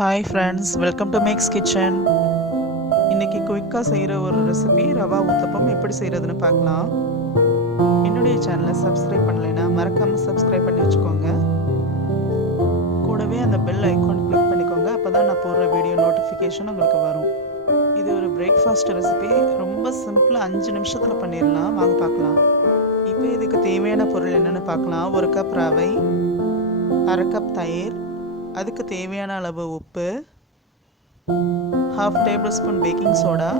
Hi friends, welcome to Mek'skitchen. இன்றைக்கி குயிக்காக செய்கிற ஒரு ரெசிபி ரவா ஊத்தப்பம் எப்படி செய்கிறதுன்னு பார்க்கலாம். என்னுடைய சேனலை சப்ஸ்கிரைப் பண்ணலைன்னா மறக்காமல் சப்ஸ்கிரைப் பண்ணி வச்சுக்கோங்க. கூடவே அந்த பெல் ஐக்கான் கிளிக் பண்ணிக்கோங்க. அப்போ தான் நான் போடுற வீடியோ நோட்டிஃபிகேஷன் உங்களுக்கு வரும். இது ஒரு பிரேக்ஃபாஸ்ட் ரெசிபி, ரொம்ப சிம்பிளாக 5 நிமிஷத்தில் பண்ணிடலாம். வாங்க பார்க்கலாம். இப்போ இதுக்கு தேவையான பொருள் என்னென்னு பார்க்கலாம். 1 கப் ரவை, 1/2 கப் தயிர், அதுக்கு தேவையான அளவு உப்பு, 1/2 டேபிள் ஸ்பூன் பேக்கிங் சோடா,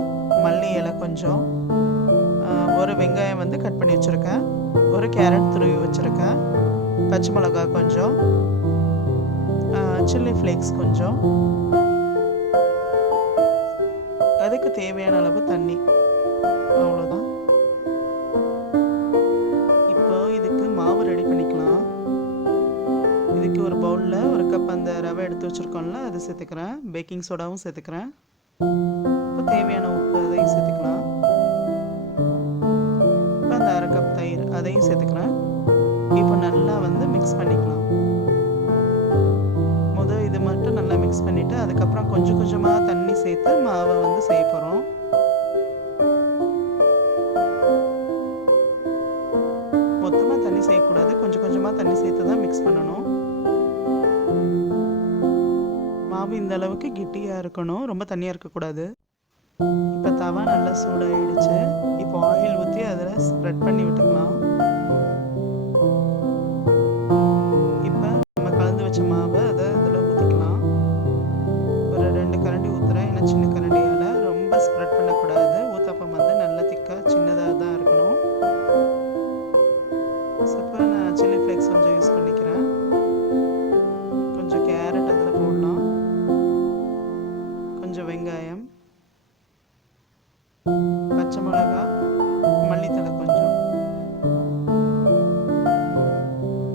மல்லி இலை கொஞ்சம், ஒரு வெங்காயம் வந்து கட் பண்ணி வச்சுருக்கேன், ஒரு கேரட் துருவி வச்சுருக்கேன், பச்சை மிளகா கொஞ்சம், சில்லி ஃப்ளேக்ஸ் கொஞ்சம், அதுக்கு தேவையான அளவு தண்ணி, அவ்வளோதான். இப்போ இதுக்கு மாவு ரெடி பண்ணிக்கலாம். இதுக்கு ஒரு பவுலில் 1 கப் அந்த ரவை எடுத்து வச்சுருக்கோம்ல, அது சேர்த்துக்கிறேன். பேக்கிங் சோடாவும் சேர்த்துக்கிறேன். இப்போ தேவையான உப்பு அதையும் சேர்த்துக்கலாம். இப்போ அந்த 1/2 கப் தயிர் அதையும் சேர்த்துக்கிறேன். இப்போ நல்லா வந்து மிக்ஸ் பண்ணிக்கலாம். இது மட்டும் நல்லா மிக்ஸ் பண்ணிவிட்டு அதுக்கப்புறம் கொஞ்சம் கொஞ்சமாக தண்ணி சேர்த்து மாவை வந்து செய்ய போகிறோம். மொத்தமாக தண்ணி செய்யக்கூடாது, கொஞ்சம் கொஞ்சமாக தண்ணி சேர்த்து தான் மிக்ஸ் பண்ணணும். மாவு இந்த அளவுக்கு கெட்டியாக இருக்கணும், ரொம்ப தண்ணியாக இருக்கக்கூடாது. இப்போ தவா நல்லா சூடாகிடுச்சு. இப்போ ஆயில் ஊற்றி அதில் ஸ்ப்ரெட் பண்ணி விட்டுக்கலாம். இப்போ நம்ம கலந்து வச்ச மாவை அதை அதில் ஊற்றிக்கலாம். ஒரு 2 கரண்டி ஊற்றுறேன், ஏன்னா சின்ன கரண்டியால் ரொம்ப ஸ்ப்ரெட் பண்ணக்கூடாது. ஊத்தப்பம் வந்து நல்லா திக்காக சின்னதாக தான் இருக்கணும். ஸோ இப்போ நான் சில்லி ஃப்ளேக்ஸ் கொஞ்சம் யூஸ் பண்ணிக்கிறேன். கொஞ்சம் கேரட் அதில் போடலாம், கொஞ்சம் வெங்காயம், பச்சை மிளகா, மல்லித்தலை கொஞ்சம்.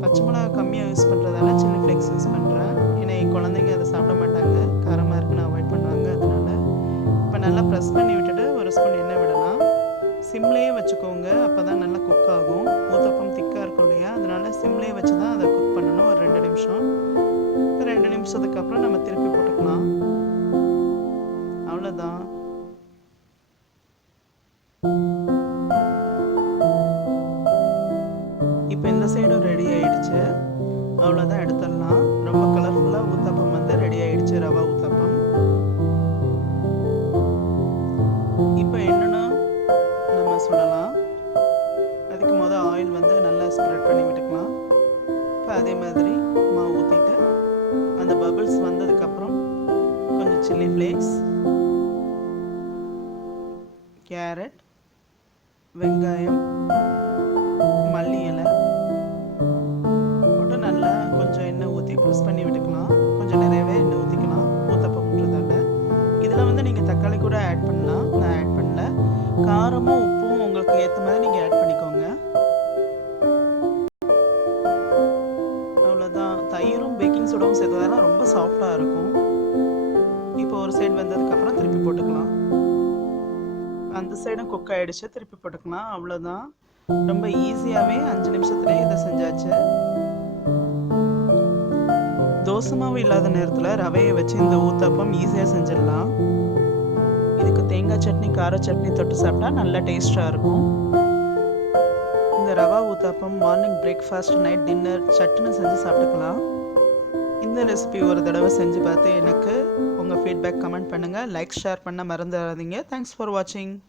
பச்சை மிளகா கம்மியாக யூஸ் பண்ணுறதால சில்லி ஃப்ளேக்ஸ் யூஸ் பண்ணுறேன். ஏன்னா என் குழந்தைங்க அதை சாப்பிட மாட்டாங்க, காரமாக இருக்குன்னு அவாய்ட் பண்ணுவாங்க. அதனால இப்போ நல்லா ப்ரெஸ் பண்ணி விட்டுட்டு 1 ஸ்பூன் எண்ணெய் விடலாம். சிம்லேயே வச்சுக்கோங்க, அப்போ தான் நல்லா குக் ஆகும். ஊத்தப்பம் திக்காக இருக்கும் இல்லையா, அதனால சிம்லேயே வச்சு தான் அதை குக் பண்ணணும். ஒரு 2 நிமிஷம். இப்போ 2 நிமிஷத்துக்கு அப்புறம் நம்ம திருப்பி போட்டுக்கலாம். அவ்வளோதான். இப்போ இந்த சைடும் ரெடி ஆயிடுச்சு. அவ்வளோதான், எடுத்துடலாம். ரொம்ப கலர்ஃபுல்லாக ஊத்தப்பம் வந்து ரெடி ஆயிடுச்சு, ரவா ஊத்தப்பம். இப்போ என்னென்னா நம்ம சுடலாம். அதுக்கு முதல் ஆயில் வந்து நல்லா ஸ்ப்ரெட் பண்ணி விட்டுக்கலாம். இப்போ அதே மாதிரி மாவு ஊற்றிட்டு அந்த பபிள்ஸ் வந்ததுக்கப்புறம் கொஞ்சம் சில்லி ஃப்ளேக்ஸ், கேரட், வெங்காயம், மல்லி இலை போட்டு நல்லா கொஞ்சம் எண்ணெய் ஊற்றி ப்ரெஸ் பண்ணி விட்டுக்கலாம். கொஞ்சம் நிறையவே எண்ணெய் ஊற்றிக்கலாம் ஊத்தப்பம்ன்றதால. இதில் வந்து நீங்கள் தக்காளி கூட ஆட் பண்ணலாம், நான் ஆட் பண்ணல. காரமும் உப்பும் உங்களுக்கு ஏற்ற மாதிரி நீங்கள் ஆட் பண்ணிக்கோங்க. அவ்வளோதான். தயிரும் பேக்கிங் சோடாவும் சேர்த்ததால ரொம்ப சாஃப்டாக இருக்கும். இப்போ ஒரு சைடு வந்ததுக்கப்புறம் திருப்பி போட்டுக்கலாம். அந்த சைடும் குக் ஆகிடுச்சு, திருப்பி போட்டுக்கலாம். அவ்வளோதான். ரொம்ப ஈஸியாகவே 5 நிமிஷத்துலேயே இதை செஞ்சாச்சு. தோசை மாவு இல்லாத நேரத்தில் ரவையை வச்சு இந்த ஊத்தப்பம் ஈஸியாக செஞ்சிடலாம். இதுக்கு தேங்காய் சட்னி, கார சட்னி தொட்டு சாப்பிட்டா நல்லா டேஸ்ட்டாக இருக்கும். இந்த rava uttapam morning breakfast, night dinner சட்டுன்னு செஞ்சு சாப்பிட்டுக்கலாம். இந்த ரெசிபி ஒரு தடவை செஞ்சு பார்த்து எனக்கு உங்கள் ஃபீட்பேக் கமெண்ட் பண்ணுங்கள். லைக், ஷேர் பண்ண மறந்துடாதீங்க. தேங்க்ஸ் ஃபார் வாட்சிங்.